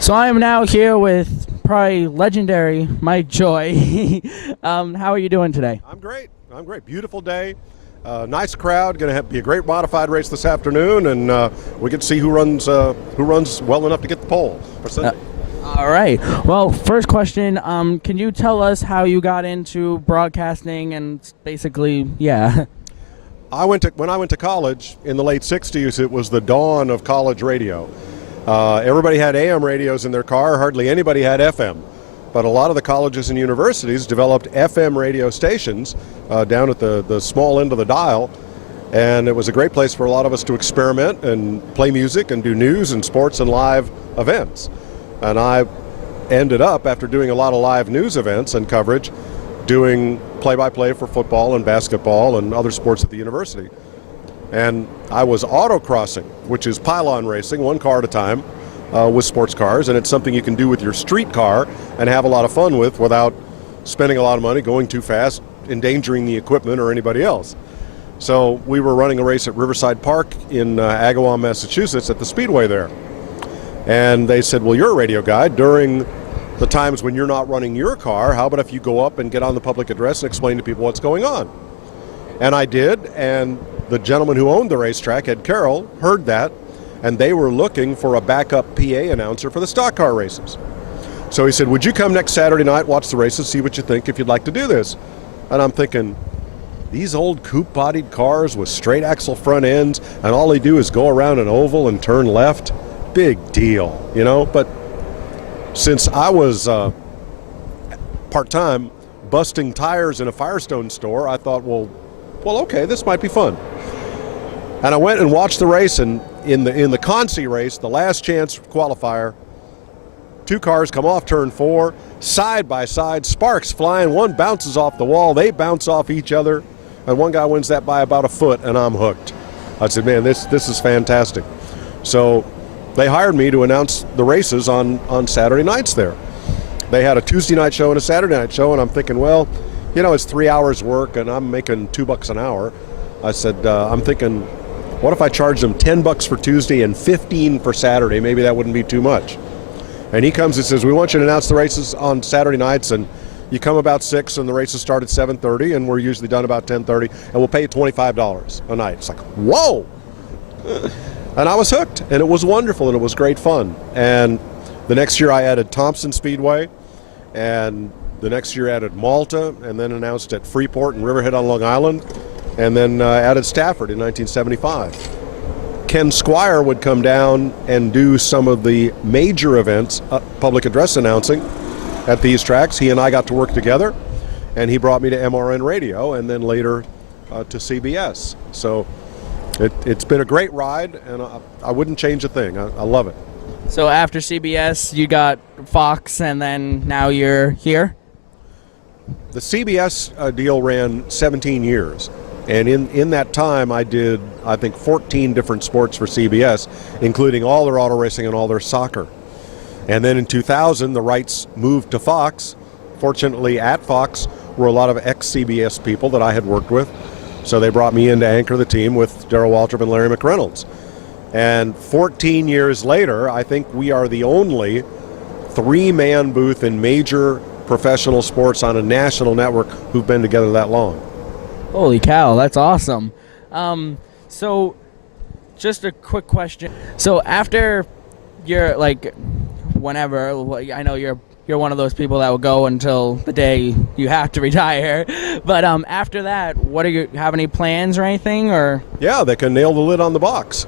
So I am now here with probably legendary Mike Joy. How are you doing today? I'm great. I'm great. Beautiful day. Nice crowd. Going to be a great modified race this afternoon, and we get to see who runs well enough to get the pole for Sunday. All right. Well, first question. Can you tell us how you got into broadcasting and basically, yeah. When I went to college in the late '60s, it was the dawn of college radio. Everybody had AM radios in their car. Hardly anybody had FM. But a lot of the colleges and universities developed FM radio stations down at the small end of the dial. And it was a great place for a lot of us to experiment and play music and do news and sports and live events. And I ended up, after doing a lot of live news events and coverage, doing play-by-play for football and basketball and other sports at the university. And I was autocrossing, which is pylon racing, one car at a time, with sports cars, and it's something you can do with your street car and have a lot of fun with without spending a lot of money, going too fast, endangering the equipment or anybody else. So we were running a race at Riverside Park in Agawam, Massachusetts at the Speedway there. And they said, well, you're a radio guy. During the times when you're not running your car, how about if you go up and get on the public address and explain to people what's going on? And I did, and the gentleman who owned the racetrack, Ed Carroll, heard that, and they were looking for a backup PA announcer for the stock car races. So he said, would you come next Saturday night, watch the races, see what you think if you'd like to do this? And I'm thinking, these old coupe-bodied cars with straight axle front ends, and all they do is go around an oval and turn left? Big deal, you know? But since I was part-time busting tires in a Firestone store, I thought, well, okay, this might be fun. And I went and watched the race, and in the Consi race, the last chance qualifier, two cars come off turn 4, side by side, sparks flying, one bounces off the wall, they bounce off each other, and one guy wins that by about a foot, and I'm hooked. I said, man, this is fantastic. So they hired me to announce the races on Saturday nights there. They had a Tuesday night show and a Saturday night show, and I'm thinking, well, you know, it's 3 hours work, and I'm making $2 an hour. I said, I'm thinking, what if I charge them $10 for Tuesday and $15 for Saturday? Maybe that wouldn't be too much. And he comes and says, we want you to announce the races on Saturday nights, and you come about 6, and the races start at 7:30, and we're usually done about 10:30, and we'll pay you $25 a night. It's like, whoa! And I was hooked, and it was wonderful, and it was great fun. And the next year I added Thompson Speedway, and the next year added Malta, and then announced at Freeport and Riverhead on Long Island, and then added Stafford in 1975. Ken Squire would come down and do some of the major events, public address announcing at these tracks. He and I got to work together, and he brought me to MRN Radio and then later to CBS. So it's been a great ride, and I wouldn't change a thing. I love it. So after CBS, you got Fox, and then now you're here? The CBS deal ran 17 years. And in that time, I did, I think, 14 different sports for CBS, including all their auto racing and all their soccer. And then in 2000, the rights moved to Fox. Fortunately, at Fox were a lot of ex-CBS people that I had worked with. So they brought me in to anchor the team with Darrell Waltrip and Larry McReynolds. And 14 years later, I think we are the only 3-man booth in major professional sports on a national network who've been together that long. Holy cow, that's awesome. So just a quick question. So after you're like, whenever, I know you're one of those people that will go until the day you have to retire. But after that, what are you have any plans or anything, or? Yeah, they can nail the lid on the box,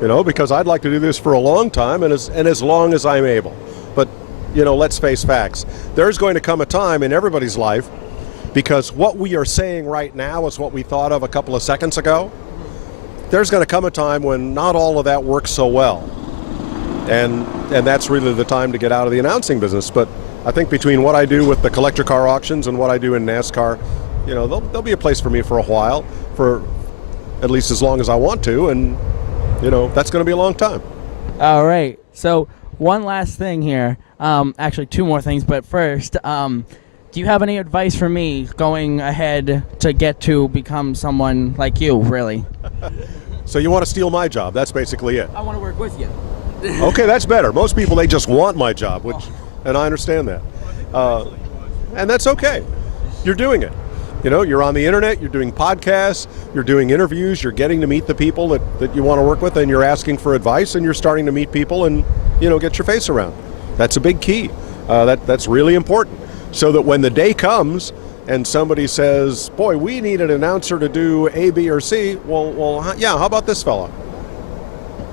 you know, because I'd like to do this for a long time and as long as I'm able. But, you know, let's face facts. There's going to come a time in everybody's life, because what we are saying right now is what we thought of a couple of seconds ago. There's going to come a time when not all of that works so well. And that's really the time to get out of the announcing business. But I think between what I do with the collector car auctions and what I do in NASCAR, you know, there'll be a place for me for a while, for at least as long as I want to. And, you know, that's going to be a long time. All right. So one last thing here. Actually, 2 more things. But first, do you have any advice for me going ahead to get to become someone like you, really? So you want to steal my job? That's basically it. I want to work with you. Okay, that's better. Most people, they just want my job, and I understand that. And that's okay. You're doing it. You know, you're on the internet, you're doing podcasts, you're doing interviews, you're getting to meet the people that you want to work with, and you're asking for advice, and you're starting to meet people and, get your face around. That's a big key. That's really important. So that when the day comes and somebody says, boy, we need an announcer to do A, B, or C, well, yeah, how about this fella?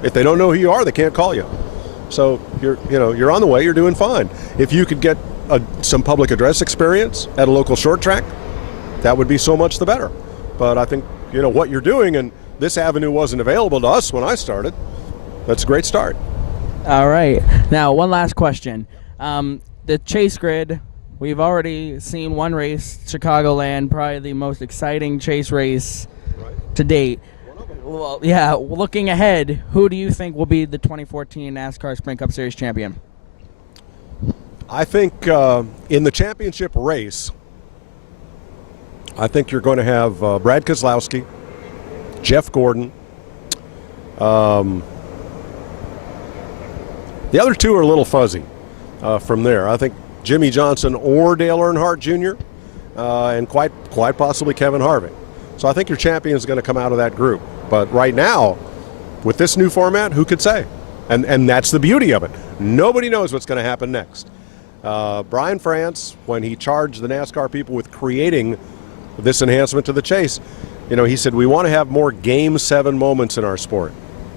If they don't know who you are, they can't call you. So you're on the way, you're doing fine. If you could get some public address experience at a local short track, that would be so much the better. But I think, what you're doing, and this avenue wasn't available to us when I started. That's a great start. All right. Now, one last question. The Chase Grid, we've already seen one race, Chicagoland, probably the most exciting chase race to date. Well, yeah, looking ahead, who do you think will be the 2014 NASCAR Sprint Cup Series champion? I think in the championship race, I think you're going to have Brad Keselowski, Jeff Gordon. The other two are a little fuzzy from there. I think Jimmy Johnson or Dale Earnhardt Jr. And quite possibly Kevin Harvick. So I think your champion is going to come out of that group. But right now, with this new format, who could say? And that's the beauty of it. Nobody knows what's going to happen next. Brian France, when he charged the NASCAR people with creating this enhancement to the chase, he said, we want to have more Game 7 moments in our sport.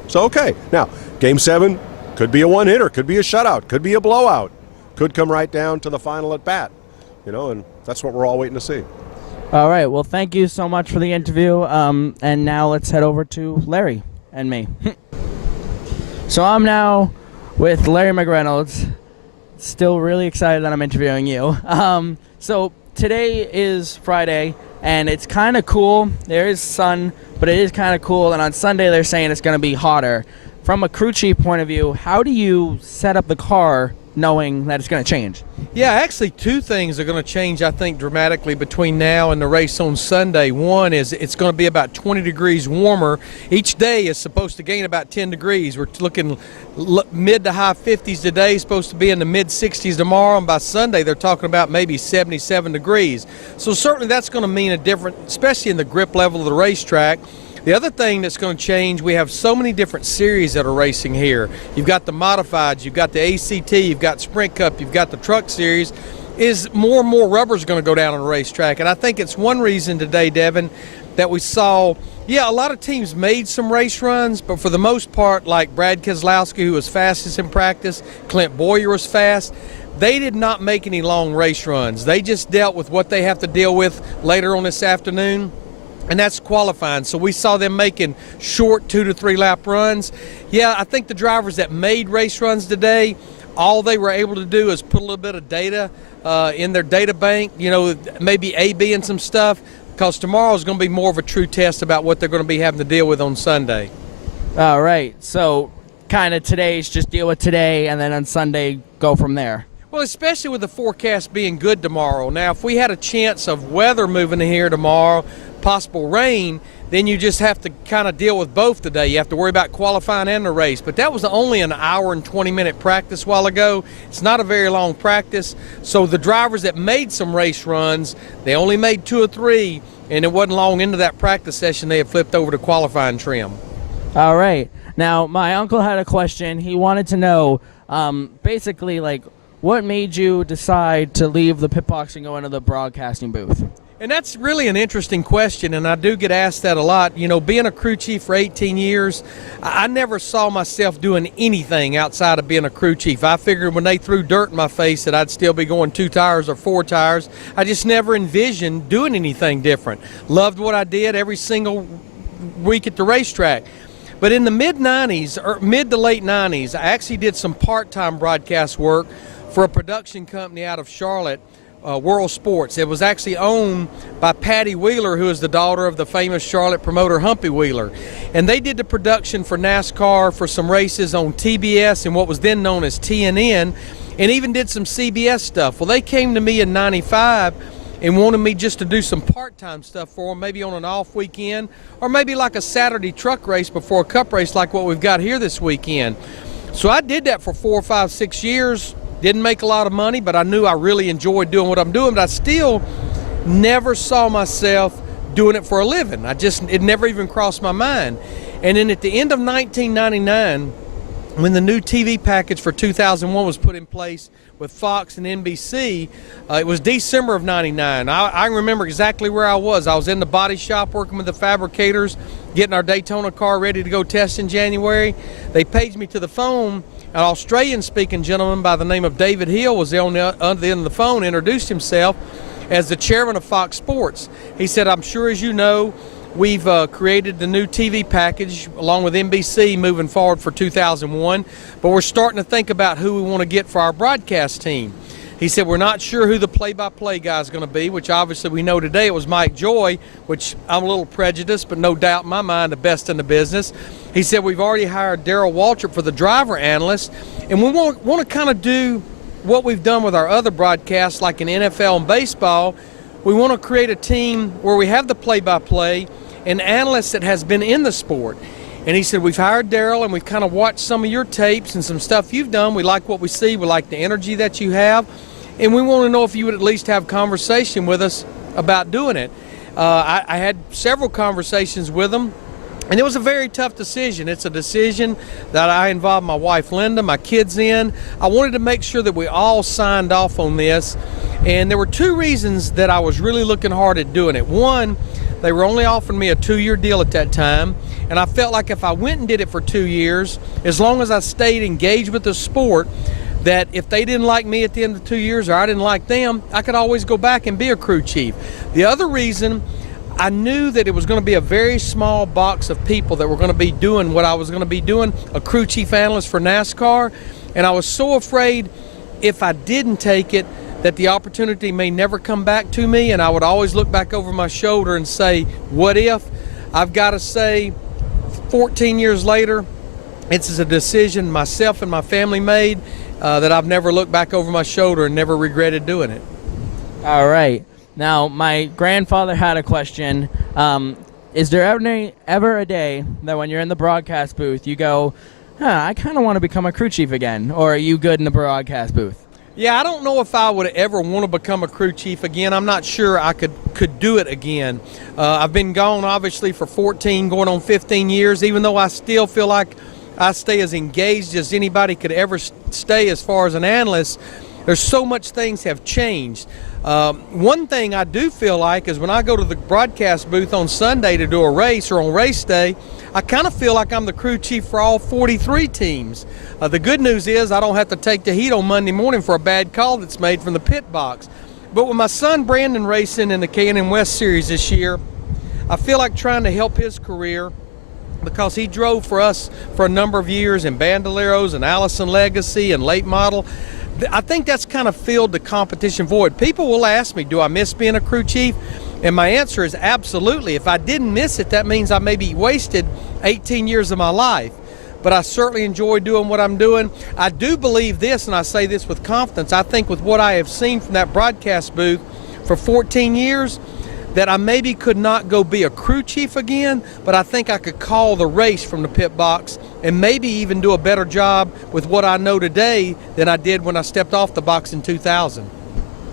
So, okay. Now, Game 7 could be a one-hitter, could be a shutout, could be a blowout, could come right down to the final at bat, and that's what we're all waiting to see. All right. Well, thank you so much for the interview. And now let's head over to Larry and me. So I'm now with Larry McReynolds. Still really excited that I'm interviewing you. So today is Friday, and it's kind of cool. There is sun, but it is kind of cool. And on Sunday, they're saying it's going to be hotter. From a crew chief point of view, how do you set up the car knowing that it's going to change? Yeah, actually two things are going to change, I think, dramatically between now and the race on Sunday. One is it's going to be about 20 degrees warmer. Each day is supposed to gain about 10 degrees. We're looking mid to high 50s today, supposed to be in the mid 60s tomorrow, and by Sunday they're talking about maybe 77 degrees. So certainly that's going to mean a different, especially in the grip level of the racetrack. The other thing that's going to change, we have so many different series that are racing here. You've got the modifieds, you've got the ACT, you've got Sprint Cup, you've got the truck series. Is more and more rubber is going to go down on the racetrack. And I think it's one reason today, Devin, that we saw, a lot of teams made some race runs, but for the most part, like Brad Keselowski, who was fastest in practice, Clint Boyer was fast, they did not make any long race runs. They just dealt with what they have to deal with later on this afternoon. And that's qualifying. So we saw them making short 2 to 3 lap runs. Yeah, I think the drivers that made race runs today, all they were able to do is put a little bit of data in their data bank, maybe A/B and some stuff, because tomorrow is going to be more of a true test about what they're going to be having to deal with on Sunday. All right. So kind of today's just deal with today, and then on Sunday go from there. Well, especially with the forecast being good tomorrow. Now, if we had a chance of weather moving in here tomorrow, possible rain, then you just have to kind of deal with both today. You have to worry about qualifying and the race. But that was only an hour and 20-minute practice a while ago. It's not a very long practice. So the drivers that made some race runs, they only made 2 or 3, and it wasn't long into that practice session they had flipped over to qualifying trim. All right. Now, my uncle had a question. He wanted to know, basically, what made you decide to leave the pit box and go into the broadcasting booth? And that's really an interesting question, and I do get asked that a lot. Being a crew chief for 18 years, I never saw myself doing anything outside of being a crew chief. I figured when they threw dirt in my face that I'd still be going 2 tires or 4 tires. I just never envisioned doing anything different. Loved what I did every single week at the racetrack. But in the mid-90s, or mid to late 90s, I actually did some part-time broadcast work for a production company out of Charlotte, World Sports. It was actually owned by Patty Wheeler, who is the daughter of the famous Charlotte promoter Humpy Wheeler. And they did the production for NASCAR for some races on TBS and what was then known as TNN, and even did some CBS stuff. Well, they came to me in 95 and wanted me just to do some part-time stuff for them, maybe on an off weekend, or maybe like a Saturday truck race before a cup race like what we've got here this weekend. So I did that for 4, 5, 6 years. Didn't make a lot of money, but I knew I really enjoyed doing what I'm doing. But I still never saw myself doing it for a living. It never even crossed my mind. And then at the end of 1999, when the new TV package for 2001 was put in place with Fox and NBC, it was December of 99. I remember exactly where I was. I was in the body shop working with the fabricators, getting our Daytona car ready to go test in January. They paged me to the phone. An Australian-speaking gentleman by the name of David Hill was on the other end of the phone, introduced himself as the chairman of Fox Sports. He said, I'm sure as you know, we've created the new TV package along with NBC moving forward for 2001, but we're starting to think about who we want to get for our broadcast team. He said, we're not sure who the play-by-play guy is going to be, which obviously we know today it was Mike Joy, which I'm a little prejudiced, but no doubt in my mind the best in the business. He said, we've already hired Darrell Waltrip for the driver analyst, and we want to kind of do what we've done with our other broadcasts like in NFL and baseball. We want to create a team where we have the play-by-play and analysts that has been in the sport. And he said, we've hired Darrell and we've kind of watched some of your tapes and some stuff you've done. We like what we see. We like the energy that you have. And we want to know if you would at least have conversation with us about doing it. I had several conversations with him, and it was a very tough decision. It's a decision that I involved my wife Linda, my kids in. I wanted to make sure that we all signed off on this. And there were two reasons that I was really looking hard at doing it. One, they were only offering me a 2-year deal at that time, and I felt like if I went and did it for 2 years, as long as I stayed engaged with the sport, that if they didn't like me at the end of 2 years or I didn't like them, I could always go back and be a crew chief. The other reason, I knew that it was going to be a very small box of people that were going to be doing what I was going to be doing, a crew chief analyst for NASCAR, and I was so afraid if I didn't take it that the opportunity may never come back to me, and I would always look back over my shoulder and say, what if? I've got to say, 14 years later, it's a decision myself and my family made that I've never looked back over my shoulder and never regretted doing it. All right. Now, my grandfather had a question. Is there ever a day that when you're in the broadcast booth, you go, I kind of want to become a crew chief again, or are you good in the broadcast booth? Yeah, I don't know if I would ever want to become a crew chief again. I'm not sure I could do it again. I've been gone, obviously, for 14, going on 15 years, even though I still feel like I stay as engaged as anybody could ever stay as far as an analyst. There's so much things have changed. One thing I do feel like is when I go to the broadcast booth on Sunday to do a race or on race day, I kind of feel like I'm the crew chief for all 43 teams. The good news is I don't have to take the heat on Monday morning for a bad call that's made from the pit box. But with my son Brandon racing in the K&N West Series this year, I feel like trying to help his career because he drove for us for a number of years in Bandoleros and Allison Legacy and late model. I think that's kind of filled the competition void. People will ask me, do I miss being a crew chief? And my answer is absolutely. If I didn't miss it, that means I maybe wasted 18 years of my life. But I certainly enjoy doing what I'm doing. I do believe this, and I say this with confidence, I think with what I have seen from that broadcast booth for 14 years, that I maybe could not go be a crew chief again, but I think I could call the race from the pit box and maybe even do a better job with what I know today than I did when I stepped off the box in 2000.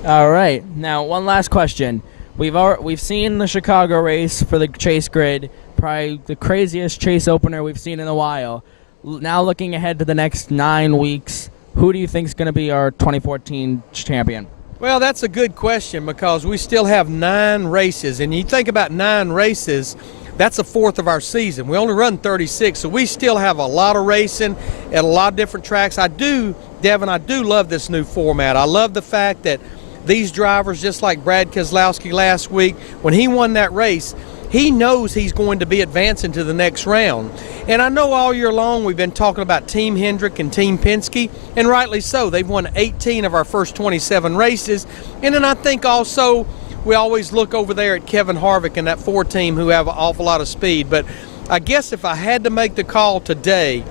All right. Now, one last question. We've seen the Chicago race for the Chase Grid, probably the craziest Chase opener we've seen in a while. Now looking ahead to the next 9 weeks, who do you think is going to be our 2014 champion? Well, that's a good question because we still have 9 races. And you think about 9 races, that's a fourth of our season. We only run 36, so we still have a lot of racing at a lot of different tracks. Devin, I do love this new format. I love the fact that these drivers, just like Brad Keselowski last week, when he won that race, he knows he's going to be advancing to the next round. And I know all year long we've been talking about Team Hendrick and Team Penske, and rightly so. They've won 18 of our first 27 races. And then I think also we always look over there at Kevin Harvick and that 4 team who have an awful lot of speed. But I guess if I had to make the call today,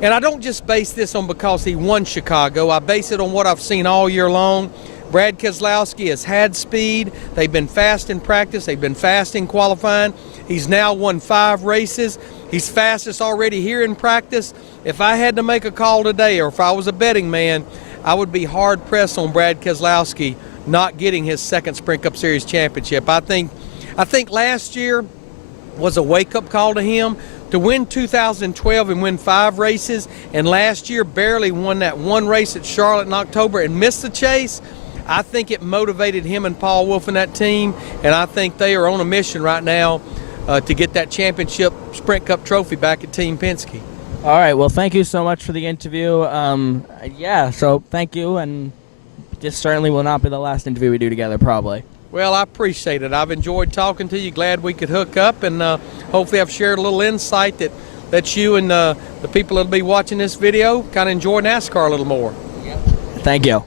and I don't just base this on because he won Chicago, I base it on what I've seen all year long. Brad Keselowski has had speed. They've been fast in practice. They've been fast in qualifying. He's now won 5 races. He's fastest already here in practice. If I had to make a call today, or if I was a betting man, I would be hard pressed on Brad Keselowski not getting his second Sprint Cup Series championship. I think last year was a wake-up call to him. To win 2012 and win 5 races, and last year barely won that 1 race at Charlotte in October and missed the chase, I think it motivated him and Paul Wolf and that team, and I think they are on a mission right now to get that championship Sprint Cup trophy back at Team Penske. All right, well, thank you so much for the interview. Yeah, so thank you, and this certainly will not be the last interview we do together, probably. Well, I appreciate it. I've enjoyed talking to you. Glad we could hook up, and hopefully I've shared a little insight that you and the people that will be watching this video kind of enjoy NASCAR a little more. Thank you.